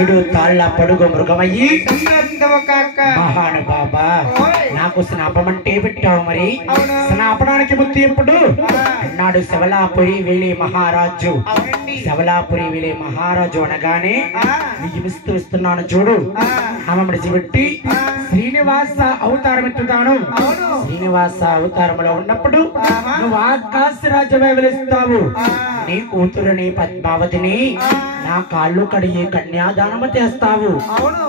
ఏడు తాళ్ళ పడుగు మృగమయ్యి మహానుభావ నాకు స్నాపం అంటే పెట్టావు. మరి స్నాపడానికి ముక్తి ఎప్పుడు అన్నాడు శవలాపురి వేలి మహారాజు. శవలాపురి వేలి మహారాజు అనగానే నియమిస్తూ ఇస్తున్నాను చూడు. ఆమె విడిచిపెట్టి శ్రీనివాస అవతారం ఎత్తుతాను. శ్రీనివాస అవతారంలో ఉన్నప్పుడు నువ్వు ఆకాశ రాజ్యమే వెలుస్తావు. నీ కూతురుని పద్మావతిని నా కాళ్ళు కడిగి కన్యాదానము చేస్తావు.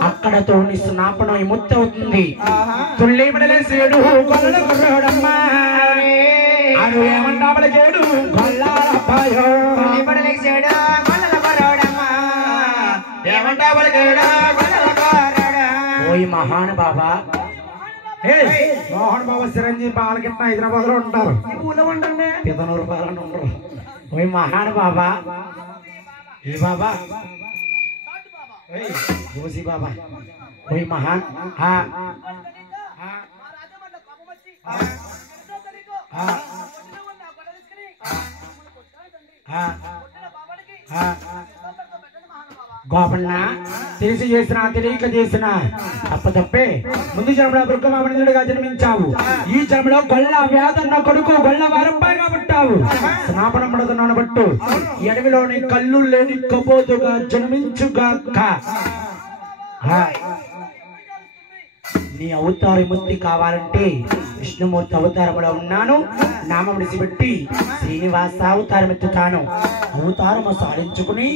అక్కడతో నీ స్నాపనం ముత్తి అవుతుంది. తుల్లి మడలేసేడు గొల్ల కుర్రోడమ్మా అను ఏమంటామలకేడు గొల్లారబ్బాయో మడలేసేడు గొల్ల కుర్రోడమ్మా ఏమంటామలకేడు గొల్ల కుర్రోడా. ఓయ్ మహానుభావ, మోహన్ బాబు చిరంజీవి బాలకృష్ణ హైదరాబాద్ లో ఉంటారు. పిదనూరు పాలన ఉండరు. ఓయ్ మహానుభావ, ఏ బాబా గోసి బాబా, ఓయ్ మహాన్ గోపన్న తెలిసి చేసిన తెలియక చేసిన తప్పే. ముందు జన్మలో దుర్గమామనిగా జన్మించావు. ఈ జన్మలో గొల్ల వ్యాధన్న కొడుకు గొల్ల వారంపాయిగా పుట్టావు. స్నాపనం పడుతున్నాను బట్టు ఈ అడవిలోని కళ్ళు లేని కపోతుగా జన్మించుగాక. నీ అవతార ముక్తి కావాలంటే విష్ణుమూర్తి అవతారంలో ఉన్నాను. నామం విడిచిపెట్టి శ్రీనివాస అవతారం ఎత్తుతాను. అవతారము సాధించుకుని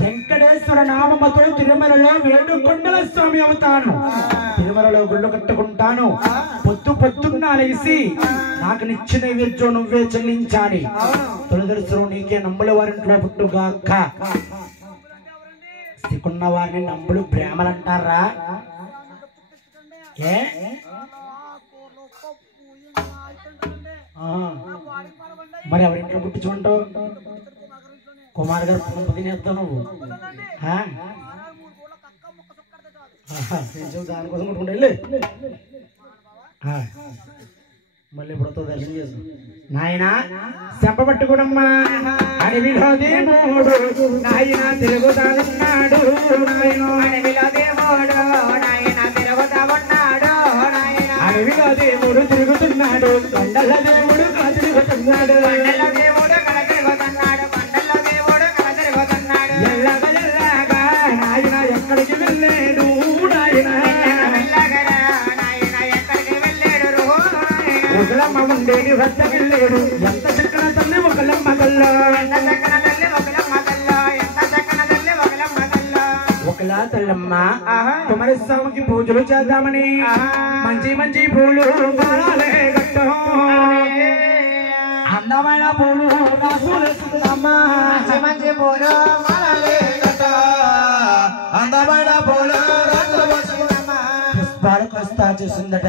వెంకటేశ్వర నామముతో తిరుమలలో 7 కొండల స్వామి అవుతాను. తిరుమలలో గుళ్ళు కట్టుకుంటాను. పొద్దున్న లేసి నాకు నిచ్చిన నైవేద్యం నువ్వే చెల్లించాలి. తొలిదర్శనం నీకే నమ్ముల వారింట్లో పుట్టుగాక. సిక్కున్న వారిని నమ్ములు బ్రాహ్మలు అంటారా? ఏ మరి ఎవరింట్లో పుట్టించుకుంటావు? కుమార్ గారు పంపు తినేస్తావు నువ్వు. దానికోసం కొట్టుకుంటా వెళ్ళి మళ్ళీ ఇప్పుడు దర్శనం చేస్తాం. నాయన చెప్పబట్టుకునమ్మా అడవిలో దేవుడు నాయన తిరుగుతాడున్నాడు. నాయన అడవిలో దేవుడు నాయన తిరుగుతా ఉన్నాడు. అడవిలో దేవుడు తిరుగుతున్నాడు. కొండల దేవుడు కల తిరుగుతున్నాడు. కొండల దేవుడు కల తిరుగుతున్నాడు. కొండల దేవుడు కల తిరుగుతున్నాడు. ఎల్లగా ఎల్లగా నాయన ఎక్కడికి వెళ్ళాడు? నాయన వెళ్ళగరా నాయన ఎక్కడికి వెళ్ళాడు? ఒకలమ్మ ఉండేది వద్దకెళ్ళాడు. ఎంత చక్కన తల్లి ఒకలమ్మ కల్లో, ఎంత చక్కన తల్లి ఒకలమ్మ కల్లో, ఎంత చక్కన తల్లి ఒకలమ్మ కల్లో. ఒకలా తల్లమ్మ కుమారస్వామికి పూజలు చేద్దామని మంచి మంచి పూలు మాలలే కట్టు. అందమైన పూలు రాసులేస్తుందమ్మా. మంచి మంచి పూలు మాలలే కట్టు. అందమైన పూలు రాసులేస్తుందమ్మా. పుష్పాలకు వస్తా చూసిందట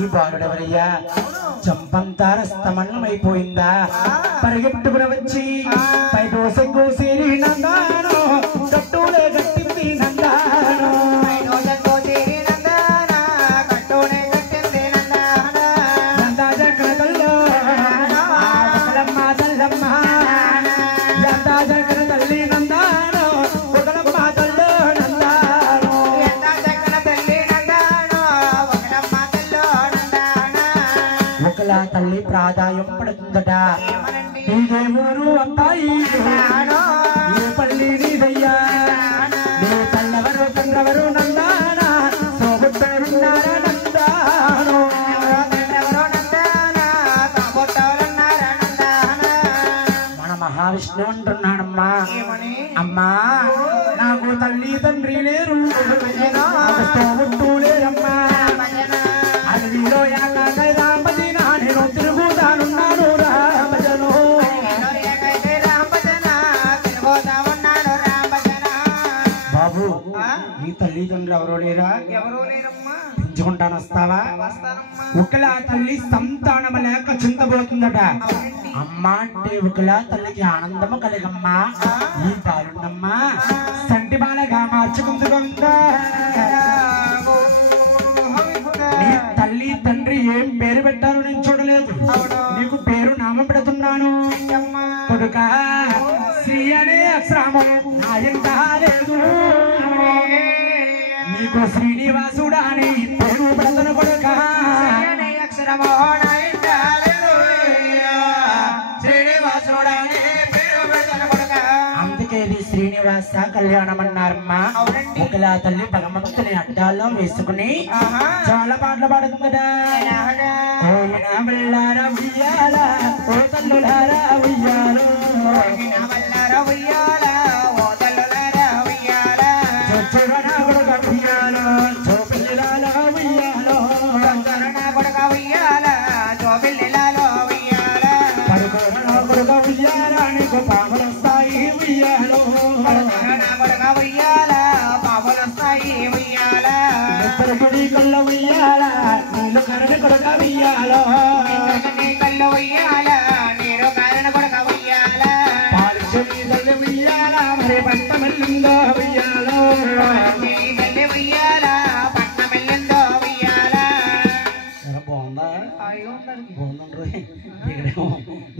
ఈ బాలుడెవరయ్యా? చంపంతా రస్తమన్నమైపోయిందా? పరిగెట్టుకుని వచ్చి పైపోసెంగూసి నందాను కట్టులే కట్టింది నందాను. తల్లి ప్రాధాన్యం పడుతుందట. ఇదే ఊరు అబ్బాయి ఏ పల్లి నీదయ్యా? నీ తల్లెవరు తండ్రెవరు నందాన సోబుట్టారున్నారా నందాను. మన మహావిష్ణు అంటున్నాడమ్మా, అమ్మా నాకు తల్లి తండ్రి లేరు, సోబుట్టు లేరమ్మా. అడవిలో నేను తిరుగుతానున్నాను రామజను. బాబు ఈ తల్లిదండ్రులు ఎవరో లేరా? ఎవరో లేరమ్మా. పెంచుకుంటాను వస్తావా? ఒకలా తల్లి సంతానం లేక చింతపోతుందట. అమ్మ అంటే ఒకలా తల్లికి ఆనందము కలిగమ్మా. ఈ బాలున్నమ్మా సంటి బాలగా మార్చుకుంటుందా? నీ తల్లి తండ్రి ఏం పేరు పెట్టారో నేను చూడలేదు. నీకు పేరు నామం పెడుతున్నాను. కొడుక శ్రీ అనే అక్షరము నా ఎంత లేదు. నీకు శ్రీనివాసుడా అని పేరు పెడతను కొడుక అక్షరమో శ్రీనివాసుడని పేరు పెడతను కొడుక అందుకే ఇది శ్రీనివాస కళ్యాణం అన్నారమ్మా ఒకలా తల్లి భగవంతుని అడ్డాల్లో వేసుకుని చాలా పాటలు పాడుతుందట ఓ తల్లులారా ఉయ్యాలో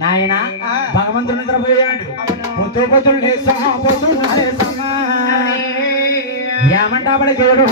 నాయన భగవంతుడు నిద్రపోయాడు పొద్దు పొద్దులు ఏమంటాబడి దేవుడు